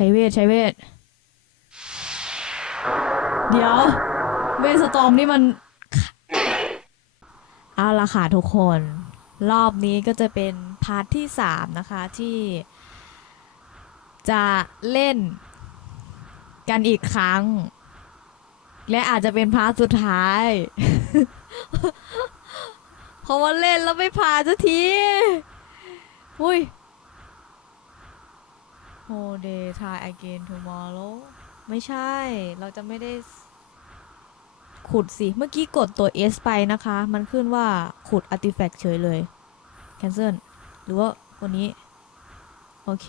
ใช้เวทใช้เวท เดี๋ยว เวสตอมนี่มัน เอาละค่ะทุกคน รอบนี้ก็จะเป็นพาร์ทที่ 3 นะคะที่ จะเล่นกันอีกครั้ง และอาจจะเป็นพาร์ทสุดท้าย เพราะว่าเล่นแล้วไม่ผ่านสักที อุ้ย whole day try again tomorrow ไม่ใช่ เราจะไม่ได้ ขุดสิ เมื่อกี้กดตัว S ไปนะคะ มันขึ้นว่าขุด artifact เฉยเลย cancel หรือว่าวันนี้ โอเค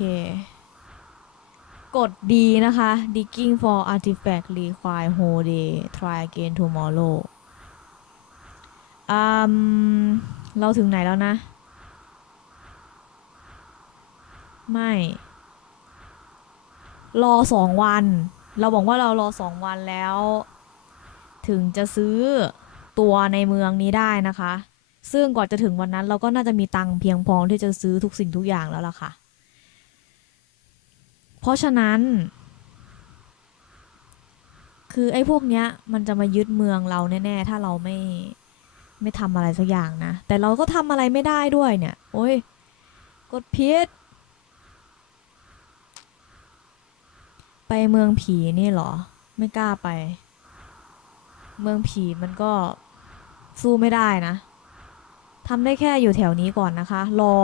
กด D นะคะ digging for artifact require whole day try again tomorrow อืม เราถึงไหนแล้วนะ ไม่ รอสองวัน เราบอกว่าเรารอสองวันแล้ว ถึงจะซื้อตัวในเมืองนี้ได้นะคะ ซึ่งก่อนจะถึงวันนั้นเราก็น่าจะมีตังค์เพียงพอที่จะซื้อทุกสิ่งทุกอย่างแล้วล่ะค่ะ เพราะฉะนั้น คือไอ้พวกเนี้ยมันจะมายึดเมืองเราแน่ๆ ถ้าเราไม่ไม่ทำอะไรสักอย่างนะ แต่เราก็ทำอะไรไม่ได้ด้วยเนี่ย โอ้ย กดพิษ ไปเมืองผีนี่หรอ ไม่กล้าไป เมืองผีมันก็สู้ไม่ได้นะทำได้แค่อยู่แถวนี้ก่อนนะคะ รอ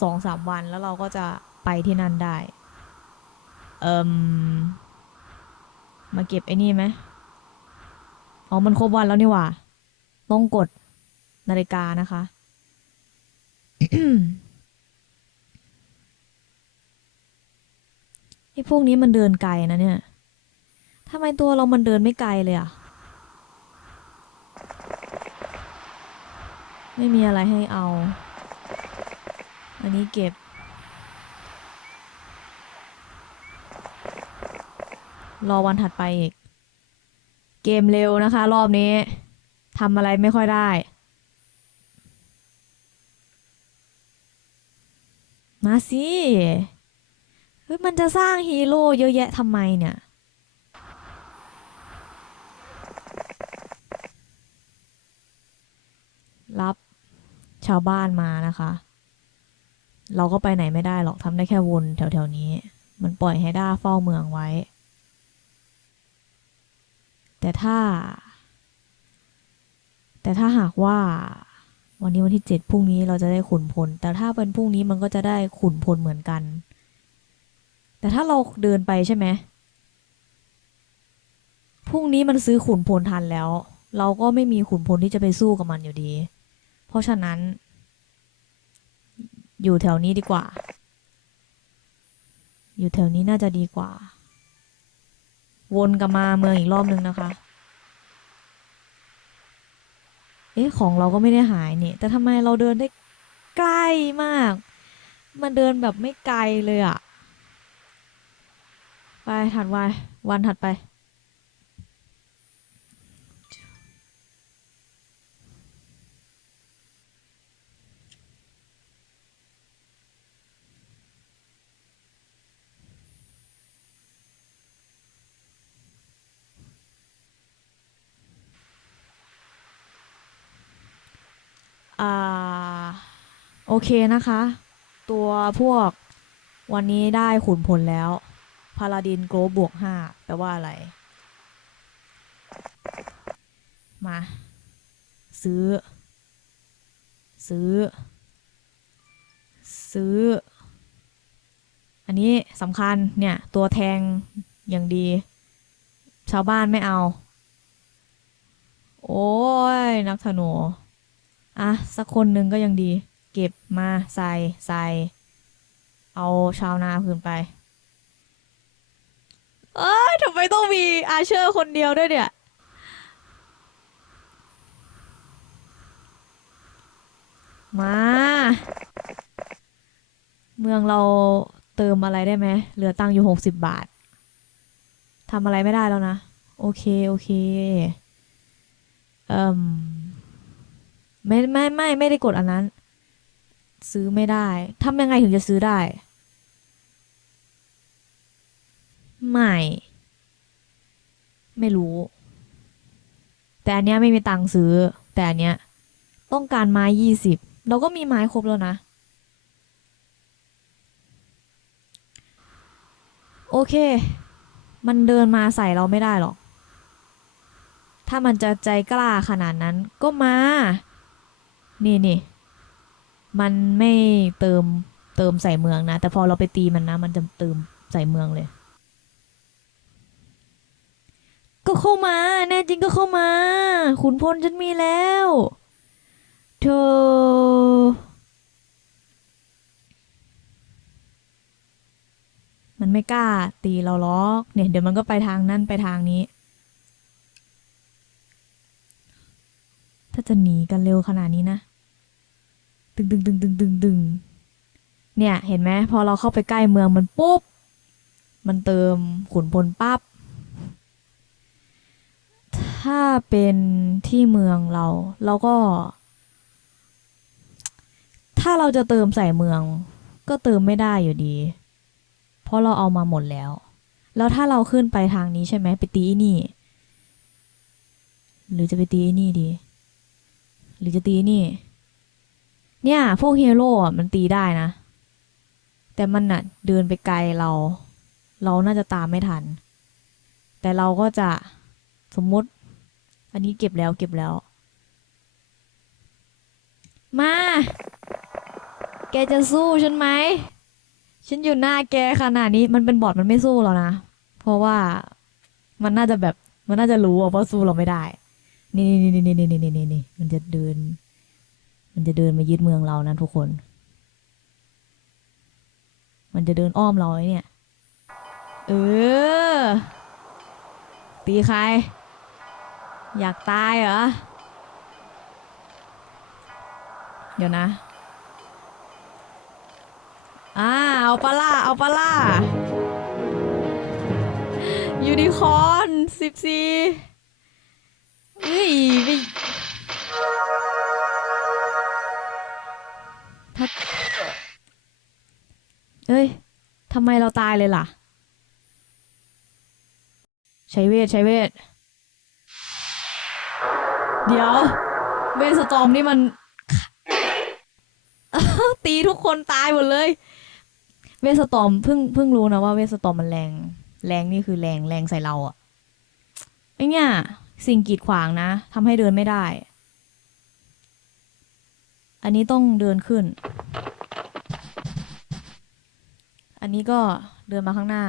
สองสามวันแล้วเราก็จะไปที่นั่นได้ เอิมมาเก็บไอ้นี่ไหมอ๋อ มันครบวันแล้วนี่หว่า ต้องกดนาฬิกานะคะ อ้พวกนี้มันเดินไกลนะเนี่ยทำไมตัวเรามันเดินไม่ไกลเลยอะไม่มีอะไรให้เอา อันนี้เก็บ รอวันถัดไปอีก เกมเร็วนะคะ รอบนี้ทำอะไรไม่ค่อยได้มาสิ ฮ้ยมันจะสร้างฮีโร่เยอะแยะทำไมเนี่ย รับชาวบ้านมานะคะ เราก็ไปไหนไม่ได้หรอกทำได้แค่วนแถวๆนี้ มันปล่อยให้ด้าเฝ้าเมืองไว้ แต่ถ้า แต่ถ้าหากว่าวันนี้วันที่เจ็ดพรุ่งนี้เราจะได้ขุนพล แต่ถ้าเป็นพรุ่งนี้มันก็จะได้ขุนพลเหมือนกัน แต่ถ้าเราเดินไปใช่ไหมพรุ่งนี้มันซื้อขุนพลทันแล้ว เราก็ไม่มีขุนพลที่จะไปสู้กับมันอยู่ดี เพราะฉะนั้น อยู่แถวนี้ดีกว่า อยู่แถวนี้น่าจะดีกว่า วนกลับมาเมืองอีกรอบนึงนะคะ เอ๊ะของเราก็ไม่ได้หายเนี่ย แต่ทำไมเราเดินได้ใกล้มาก มันเดินแบบไม่ไกลเลยอะ ถัดไปวันถัดไป อ่า โอเคนะคะ ตัวพวกวันนี้ได้ขุนพลแล้วาลาดินโกลบวกห้าแปลว่าอะไร มา ซื้อ ซื้อ ซื้อ อันนี้สำคัญเนี่ย ตัวแทงอย่างดี ชาวบ้านไม่เอา โอ้ย นักธนูอะ สักคนหนึ่งก็ยังดี เก็บมาใส่ใส่เอาชาวนาคืนไป เอ้ยทำไมต้องมีอาเชอร์คนเดียวด้วยเนี่ย มา เมืองเราเติมอะไรได้ไหมเหลือตังค์อยู่หกสิบบาททำอะไรไม่ได้แล้วนะ โอเค โอเค เอ่มไม่ไม่ไม่ไม่ได้กดอันนั้น ซื้อไม่ได้ทำยังไงถึงจะซื้อได้ ไม่ ไม่รู้ แต่อันเนี้ยไม่มีตังค์ซื้อ แต่อันเนี้ยต้องการไม้ยี่สิบเราก็มีไม้ครบแล้วนะ โอเค มันเดินมาใส่เราไม่ได้หรอก ถ้ามันจะใจกล้าขนาดนั้นก็มา นี่นี่มันไม่เติมเติมใส่เมืองนะ แต่พอเราไปตีมันนะ มันจะเติมใส่เมืองเลย ก็เข้ามา แน่จริงก็เข้ามา ขุนพลฉันมีแล้วเธอมันไม่กล้าตีเราล็อกเนี่ยเดี๋ยวมันก็ไปทางนั่นไปทางนี้ ถ้าจะหนีกันเร็วขนาดนี้นะ ดึงดึงดึงดึงดึงดึงเนี่ยเห็นไหมพอเราเข้าไปใกล้เมืองมันปุ๊บ มันเติมขุนพลปั๊บ ถ้าเป็นที่เมืองเรา เราก็ ถ้าเราจะเติมใส่เมือง ก็เติมไม่ได้อยู่ดี เพราะเราเอามาหมดแล้ว แล้วถ้าเราขึ้นไปทางนี้ใช่ไหมไปตีนี่ หรือจะไปตีนี่ดี หรือจะตีนี่ เนี่ยพวกฮีโร่อะมันตีได้นะ แต่มันน่ะเดินไปไกลเรา เราน่าจะตามไม่ทัน แต่เราก็จะสมมติ อันนี้เก็บแล้วเก็บแล้ว มา แกจะสู้ฉันไหม ฉันอยู่หน้าแกขนาดนี้ มันเป็นบอทมันไม่สู้แล้วนะ เพราะว่ามันน่าจะแบบ มันน่าจะรู้ว่าสู้เราไม่ได้ นี่นี่นี่นี่นี่นี่นี่นี่มันจะเดิน มันจะเดินมายึดเมืองเรานะทุกคน มันจะเดินอ้อมเราไอ้เนี่ย เออ ตีใคร อยากตายเหรอ เดี๋ยวนะ อ่า เอาปล่า เอาปล่า ยูนิคอร์นสิบสี่เฮ้ยไม่ถ้าเอ้ย ทำไมเราตายเลยล่ะ ใช้เวท ใช้เวท เดี๋ยวเวสตอมนี่มัน ตีทุกคนตายหมดเลย เวสตอมเพิ่งเพิ่งรู้นะว่าเวสตอมมันแรง แรงนี่คือแรงแรงใส่เราอะไอเนี่ย สิ่งกีดขวางนะทำให้เดินไม่ได้ อันนี้ต้องเดินขึ้น อันนี้ก็เดินมาข้างหน้า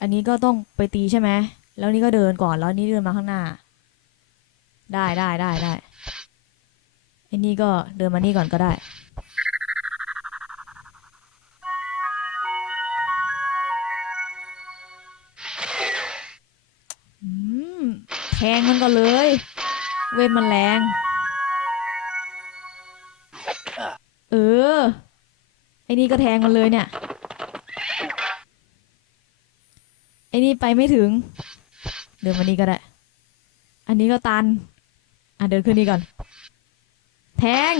อันนี้ก็ต้องไปตีใช่ไหมแล้วนี่ก็เดินก่อนแล้วนี่เดินมาข้างหน้า ได้ได้ได้ได้ไอ้นี่ก็เดินมานี่ก่อนก็ได้ อืมแทงมันก็เลย เวทมันแรง เออ ไอ้นี่ก็แทงมันเลยเนี่ย ไอ้นี่ไปไม่ถึง เดินมานี่ก็ได้ อันนี้ก็ตัน เดินขึ้นนี่ก่อน แทง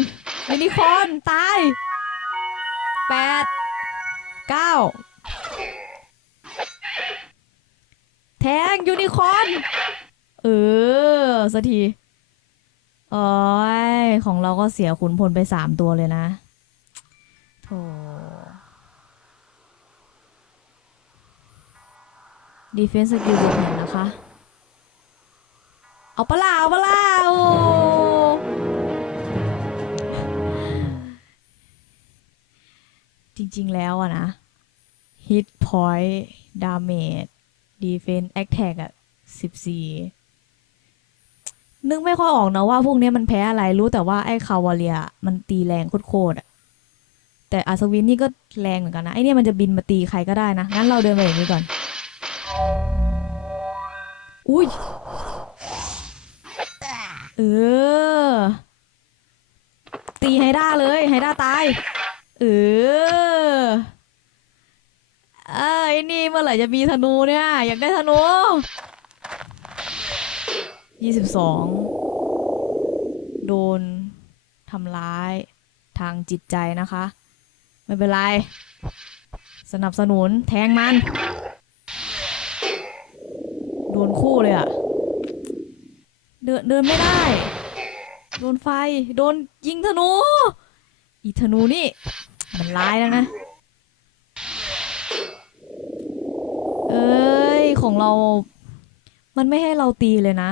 ยูนิคอร์นตายแปดเก้าแทงยูนิคอร์นเออสักทีโอ้ยของเราก็เสียขุนพลไปสามตัวเลยนะโถดีเฟนส์สกิลบวกหนึ่งนะคะ เอาปล่าเอาปล่าโอ้จริง ๆ แล้วอะนะ hit point damage defense attack อะสิบสี่นึกไม่ค่อยออกนะว่าพวกเนี้ยมันแพ้อะไรรู้แต่ว่าไอ้คาวาเลียมันตีแรงโคตรๆอะแต่อัศวินนี่ก็แรงเหมือนกันนะ ไอเนี่ยมันจะบินมาตีใครก็ได้นะ งั้นเราเดินไปอย่างนี้ก่อน อุ้ย เออ ตีไฮด้าเลยไฮด้าตาย เออเอ้ยนี่เมื่อไหร่จะมีธนูเนี่ย อยากได้ธนูยี่สิบสองโดนทำร้ายทางจิตใจนะคะ ไม่เป็นไร สนับสนุนแทงมัน โดนคู่เลยอะ เดินเดินไม่ได้ โดนไฟ โดนยิงธนู อีธนูนี่ มันร้ายแล้วนะ เอ้ย ของเรา มันไม่ให้เราตีเลยนะ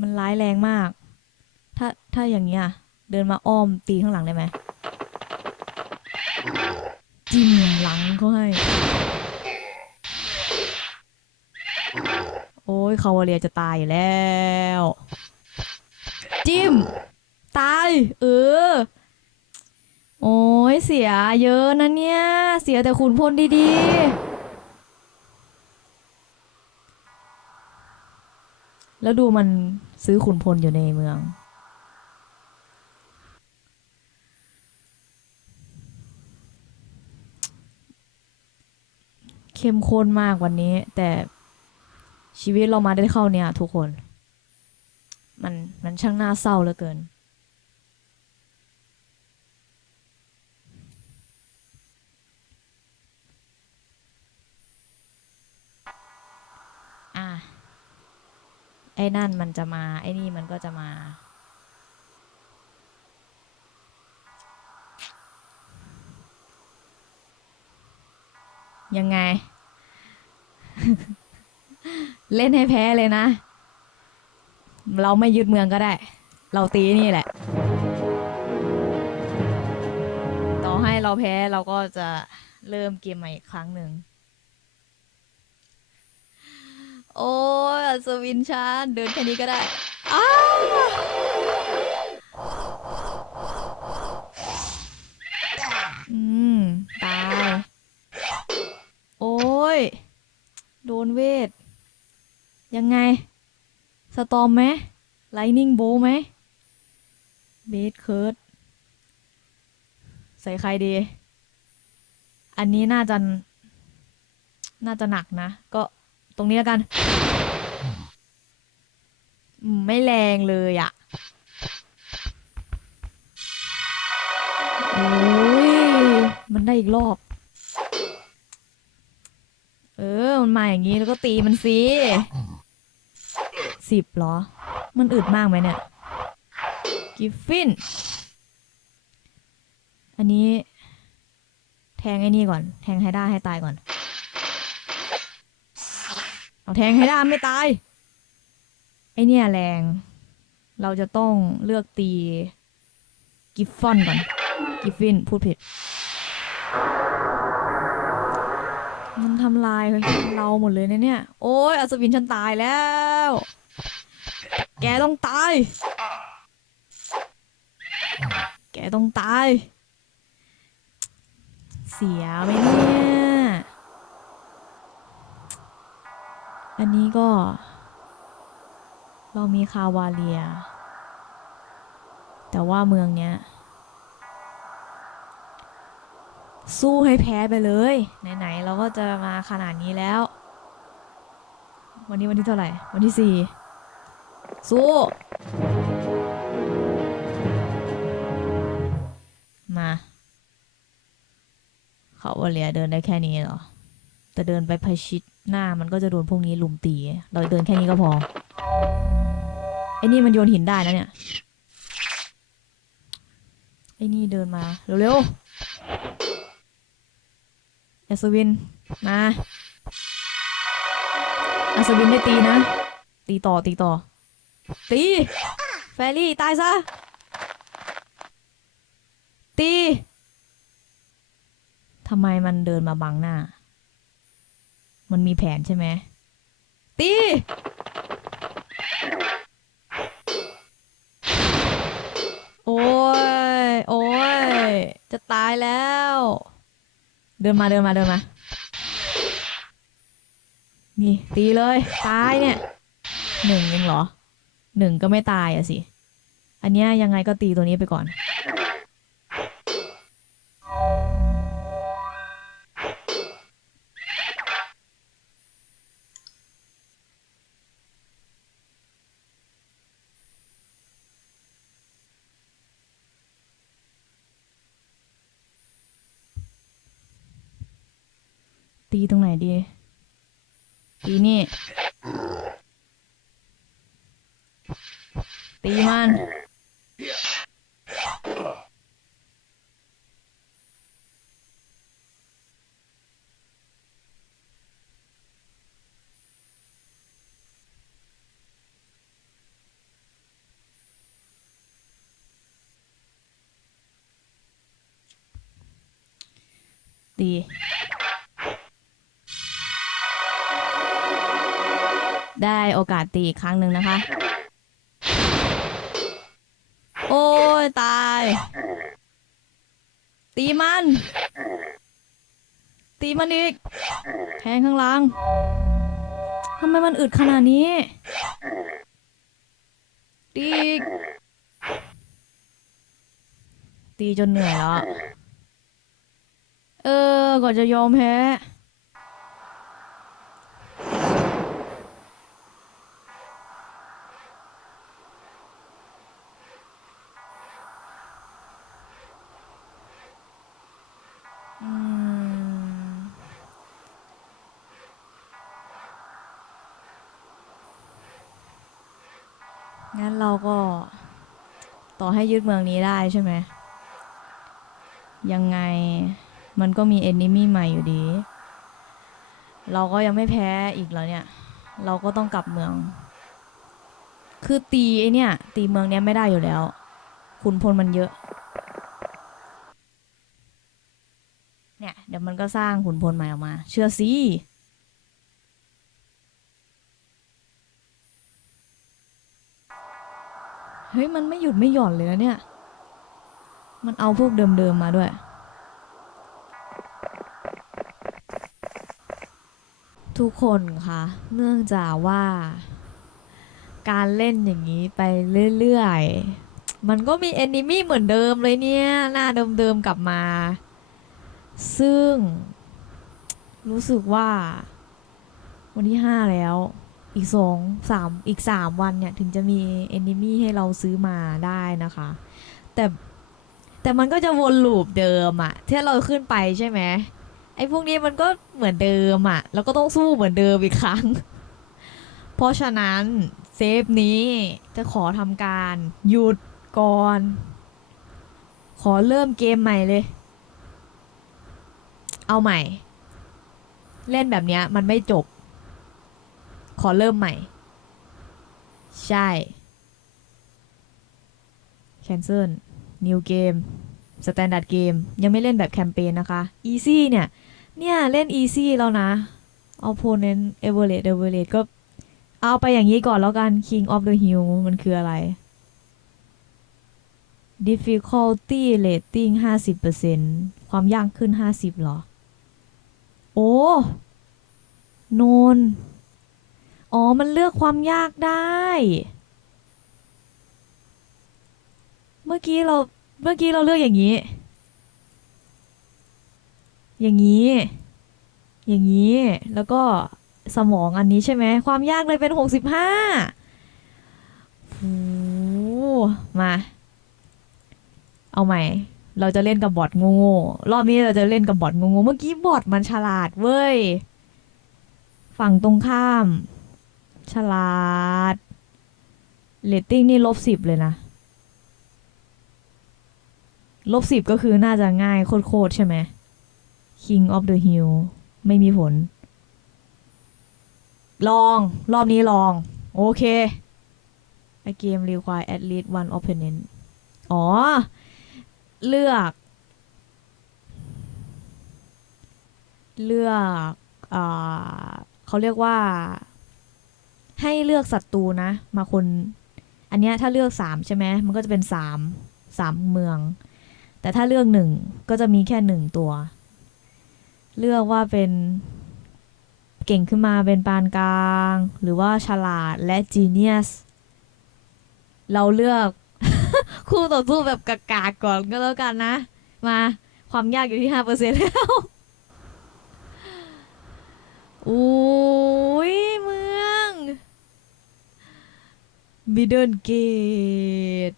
มันร้ายแรงมาก ถ้าถ้าอย่างเงี้ย เดินมาอ้อมตีข้างหลังได้ไหมจิ้มหลังเขาให้ โอ้ยคาวาเลียจะตายอยู่แล้ว จิ้ม ตาย เออ โอ้ยเสียเยอะนะเนี่ย เสียแต่ขุนพลดีๆ แล้วดูมันซื้อขุนพลอยู่ในเมืองเข้มข้นมากวันนี้ แต่ ชีวิตเรามาได้เข้าเนี่ย ทุกคน มันมันช่างน่าเศร้าเหลือเกิน อะ ไอ้นั่นมันจะมา ไอ้นี่มันก็จะมายังไง เล่นให้แพ้เลยนะ เราไม่ยึดเมืองก็ได้ เราตีนี่แหละ ต่อให้เราแพ้เราก็จะเริ่มเกมใหม่อีกครั้งหนึ่ง โอ้ยอัศวินชาญเดินแค่นี้ก็ได้อ้าวอืม ตาย โอ้ย โดนเวท ยังไง สตอมไหมไลนิ่งโบไหมเบสเคิร์ดใส่ใครดี อันนี้น่าจะ น่าจะหนักนะ ก็ตรงนี้แล้วกัน ไม่แรงเลยอะ่ะโอ้ยมันได้อีกรอบ เออ มันมาอย่างนี้แล้วก็ตีมันสิ สิบเหรอ มันอึดมากไหมเนี่ย กิฟฟิน อันนี้ แทงไอ้นี่ก่อน แทงไฮด้าให้ตายก่อน เอาแทงไฮด้าไม่ตาย ไอเนี่ยแรง เราจะต้องเลือกตี กิฟฟอนก่อน กิฟฟิน พูดผิด มันทำลายเราหมดเลยนะเนี่ย โอ้ยอัศวินฉันตายแล้ว แกต้องตาย แกต้องตาย เสียไปเนี่ย อันนี้ก็ เรามีคาวาเลีย แต่ว่าเมืองเนี้ย สู้ให้แพ้ไปเลย ไหน ๆ เราก็จะมาขนาดนี้แล้ว วันนี้วันที่เท่าไหร่ วันที่สี่ สู้ มา เขาวาเลียเดินได้แค่นี้เหรอ แต่เดินไปพชิดหน้ามันก็จะโดนพวกนี้ลุมตี เราเดินแค่นี้ก็พอ ไอ้นี่มันโยนหินได้นะเนี่ย ไอ้นี่เดินมา เร็วๆอัศวิน มาอัศวินได้ตีนะ ตีต่อตีต่อ ตี แฟรี่ ตายซะ ตีทำไมมันเดินมาบังหน้า มันมีแผนใช่ไหม ตี โอ้ย โอ้ย จะตายแล้ว เดินมาเดินมาเดินมา นี่ ตีเลย ตายเนี่ย หนึ่งยังเหรอ หนึ่งก็ไม่ตายอะสิ อันเนี้ยยังไงก็ตีตัวนี้ไปก่อน ตีตรงไหนดี ตีนี่ ตีมันตีได้โอกาสตีอีกครั้งหนึ่งนะคะ โอ้ย ตีมัน ตีมันอีก แทงข้างล่างทำไมมันอึดขนาดนี้ ตีอีก ตีจนเหนื่อยแล้ว เออก่อนจะยอมแพ้ เราก็ต่อให้ยึดเมืองนี้ได้ใช่ไหม ยังไงมันก็มีเอนนิมี่ใหม่อยู่ดี เราก็ยังไม่แพ้อีกแล้วเนี่ย เราก็ต้องกลับเมือง คือตีไอเนี่ย ตีเมืองเนี้ยไม่ได้อยู่แล้วขุนพลมันเยอะ เนี่ย เดี๋ยวมันก็สร้างขุนพลใหม่ออกมา เชื่อสิ เฮ้ย มันไม่หยุดไม่หย่อนเลยนะเนี่ย มันเอาพวกเดิมๆมาด้วย ทุกคนคะเนื่องจากว่า การเล่นอย่างนี้ไปเรื่อยๆ มันก็มีเอนนิมี่เหมือนเดิมเลยเนี่ย หน้าเดิมๆกลับมา ซึ่ง รู้สึกว่า วันที่ห้าแล้ว อีกสองสามอีกสามวันเนี่ย ถึงจะมีเอนนิมี่ให้เราซื้อมาได้นะคะ แต่แต่มันก็จะวนลูปเดิมอะที่เราขึ้นไปใช่ไหมไอ้พวกนี้มันก็เหมือนเดิมอะแล้วก็ต้องสู้เหมือนเดิมอีกครั้ง เพราะฉะนั้นเซฟนี้จะขอทำการหยุดก่อน ขอเริ่มเกมใหม่เลย เอาใหม่ เล่นแบบเนี้ยมันไม่จบ ขอเริ่มใหม่ ใช่ cancel new game standard game ยังไม่เล่นแบบแคมเปญนะคะ easy เนี่ย เนี่ยเล่น easy แล้วนะ opponent average average ก็เอาไปอย่างนี้ก่อนแล้วกัน king of the hill มันคืออะไร difficulty rating 50%ความยากขึ้น 50หรอ โอ้ โนน อ๋อ มันเลือกความยากได้ เมื่อกี้เรา เมื่อกี้เราเลือกอย่างนี้ อย่างนี้ อย่างนี้ แล้วก็สมองอันนี้ใช่ไหม ความยากเลยเป็นหกสิบห้าโอ้มา เอาใหม่ เราจะเล่นกับบอทง่ๆรอบนี้เราจะเล่นกับบอทง่ๆเมื่อกี้บอทมันฉลาดเว้ย ฝั่งตรงข้าม ฉลาดเรตติ้งนี่ลบสิบเลยนะ ลบสิบก็คือน่าจะง่ายโคตรๆใช่ไหม King of the Hill ไม่มีผล ลอง รอบนี้ลอง โอเค A game require at least one opponent อ๋อ เลือก เลือก อ่าเขาเรียกว่า ให้เลือกศัตรูนะ มาคน อันเนี้ยถ้าเลือกสามใช่ไหมมันก็จะเป็นสามสามเมือง แต่ถ้าเลือกหนึ่งก็จะมีแค่หนึ่งตัว เลือกว่าเป็นเก่งขึ้นมาเป็นปานกลาง หรือว่าฉลาดและ genius เราเลือก คู่ต่อสู้แบบกากาก่อนก็แล้วกันนะ มาความยากอยู่ที่ห้าเปอร์เซ็นต์แล้วอุ้ยเมือง บิดเดิลเกต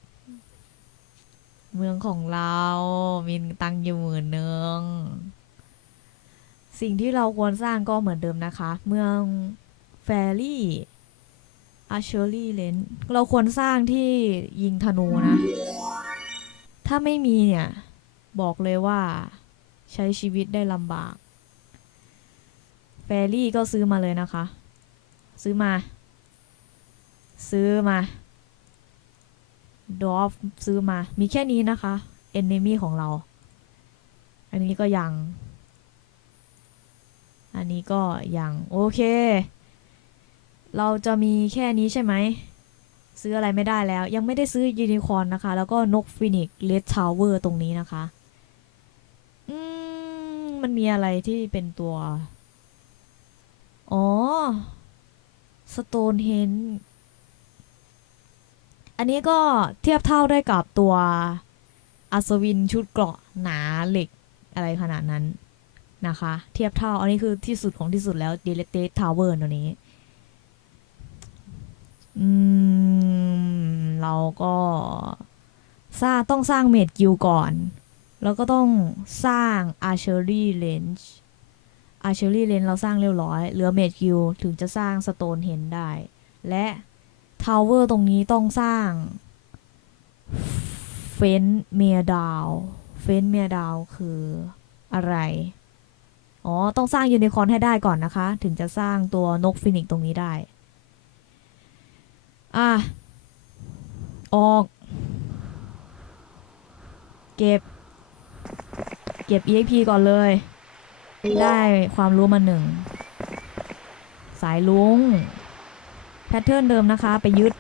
เมืองของเรามีตังอยู่หมื่นหนึ่งสิ่งที่เราควรสร้างก็เหมือนเดิมนะคะ เมืองแฟรี่อาเชอรี่เลนเราควรสร้างที่ยิงธนูนะ ถ้าไม่มีเนี่ย บอกเลยว่าใช้ชีวิตได้ลำบาก แฟรี่ก็ซื้อมาเลยนะคะ ซื้อมา ซื้อมาดอฟซื้อมา มีแค่นี้นะคะ เอนเนมีของเรา อันนี้ก็ยัง อันนี้ก็ยัง โอเค เราจะมีแค่นี้ใช่ไหม ซื้ออะไรไม่ได้แล้ว ยังไม่ได้ซื้อยูนิคอร์นนะคะ แล้วก็นกฟินิกเลดทาวเวอร์ตรงนี้นะคะ อืม มันมีอะไรที่เป็นตัว อ๋อสโตนเฮน อันนี้ก็เทียบเท่าได้กับตัวอัศวินชุดเกราะหนาเหล็กอะไรขนาดนั้นนะคะ เทียบเท่า อันนี้คือที่สุดของที่สุดแล้ว d ด l เ t ทาวเวอร์ตัวนี้ อืม เราก็สร้างต้องสร้างเมดกิลก่อน แล้วก็ต้องสร้าง archery range archery range เราสร้างเรียบร้อย เหลือเมดกิลถึงจะสร้างสโตนเฮนได้ และ ทาวเวอร์ตรงนี้ต้องสร้างเฟนเมียดาวเฟนเมียดาวคืออะไร อ๋อ ต้องสร้างยูนิคอร์นให้ได้ก่อนนะคะ ถึงจะสร้างตัวนกฟินิกซ์ตรงนี้ได้ อะ ออก เก็บ เก็บ EXP ก่อนเลย ได้ความรู้มาหนึ่ง สายลุง แพทเทิร์นเดิมนะคะ ไปยึด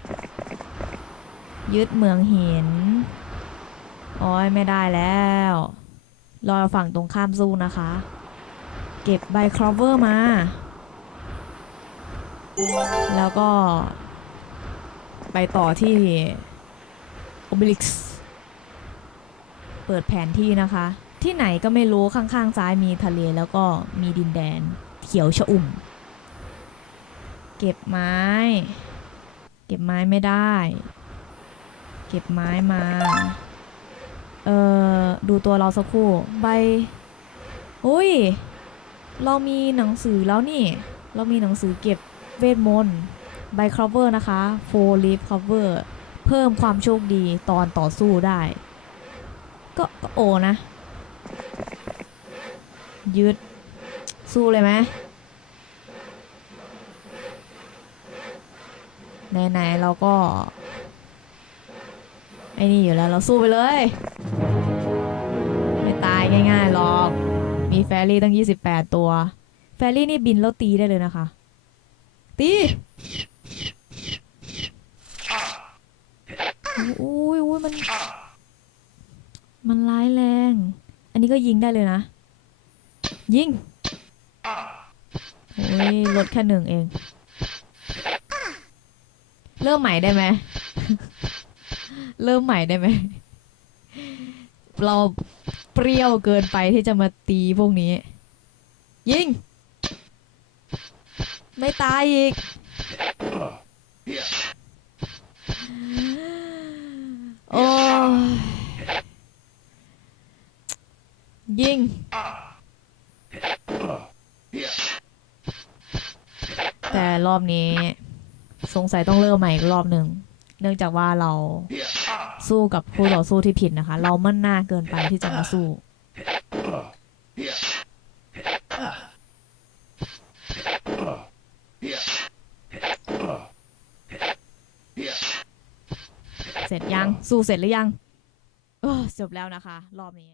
ยึดเมืองหินโอ้ยไม่ได้แล้ว รอฝั่งตรงข้ามสู้นะคะ เก็บใบครอเวอร์มา แล้วก็ ไปต่อที่ Obelix เปิดแผนที่นะคะ ที่ไหนก็ไม่รู้ข้างๆซ้ายมีทะเลแล้วก็มีดินแดนเขียวชอุ่ม เก็บไม้ เก็บไม้ไม่ได้ เก็บไม้มา เอ่อ ดูตัวเราสักครู่ ใบอุ้ย เรามีหนังสือแล้วนี่ เรามีหนังสือเก็บเวทมนต์ ใบครอเวอร์นะคะ four leaf cover เพิ่มความโชคดีตอนต่อสู้ได้ ก็ก็โอนะ ยึด สู้เลยไหม ไหนๆเราก็ ไอ้นี่อยู่แล้วเราสู้ไปเลย ไม่ตายง่ายๆหรอก มีแฟรี่ตั้ง 28 ตัว แฟรี่นี่บินแล้วตีได้เลยนะคะ ตีอุ้ยอุ้ยมัน มันร้ายแรง อันนี้ก็ยิงได้เลยนะ ยิง โอ้ยลดแค่หนึ่งเอง เริ่มใหม่ได้ไหม เริ่มใหม่ได้ไหม เราเปรี้ยวเกินไปที่จะมาตีพวกนี้ ยิง ไม่ตายอีก โอ้ยยิง แต่รอบนี้ สงสัยต้องเริ่มใหม่อีกรอบหนึ่งเนื่องจากว่าเราสู้กับคู่ต่อสู้ที่ผิดนะคะ เรามั่นหน้าเกินไปที่จะมาสู้ เสร็จยัง สู้เสร็จหรือยังเออจบแล้วนะคะ รอบนี้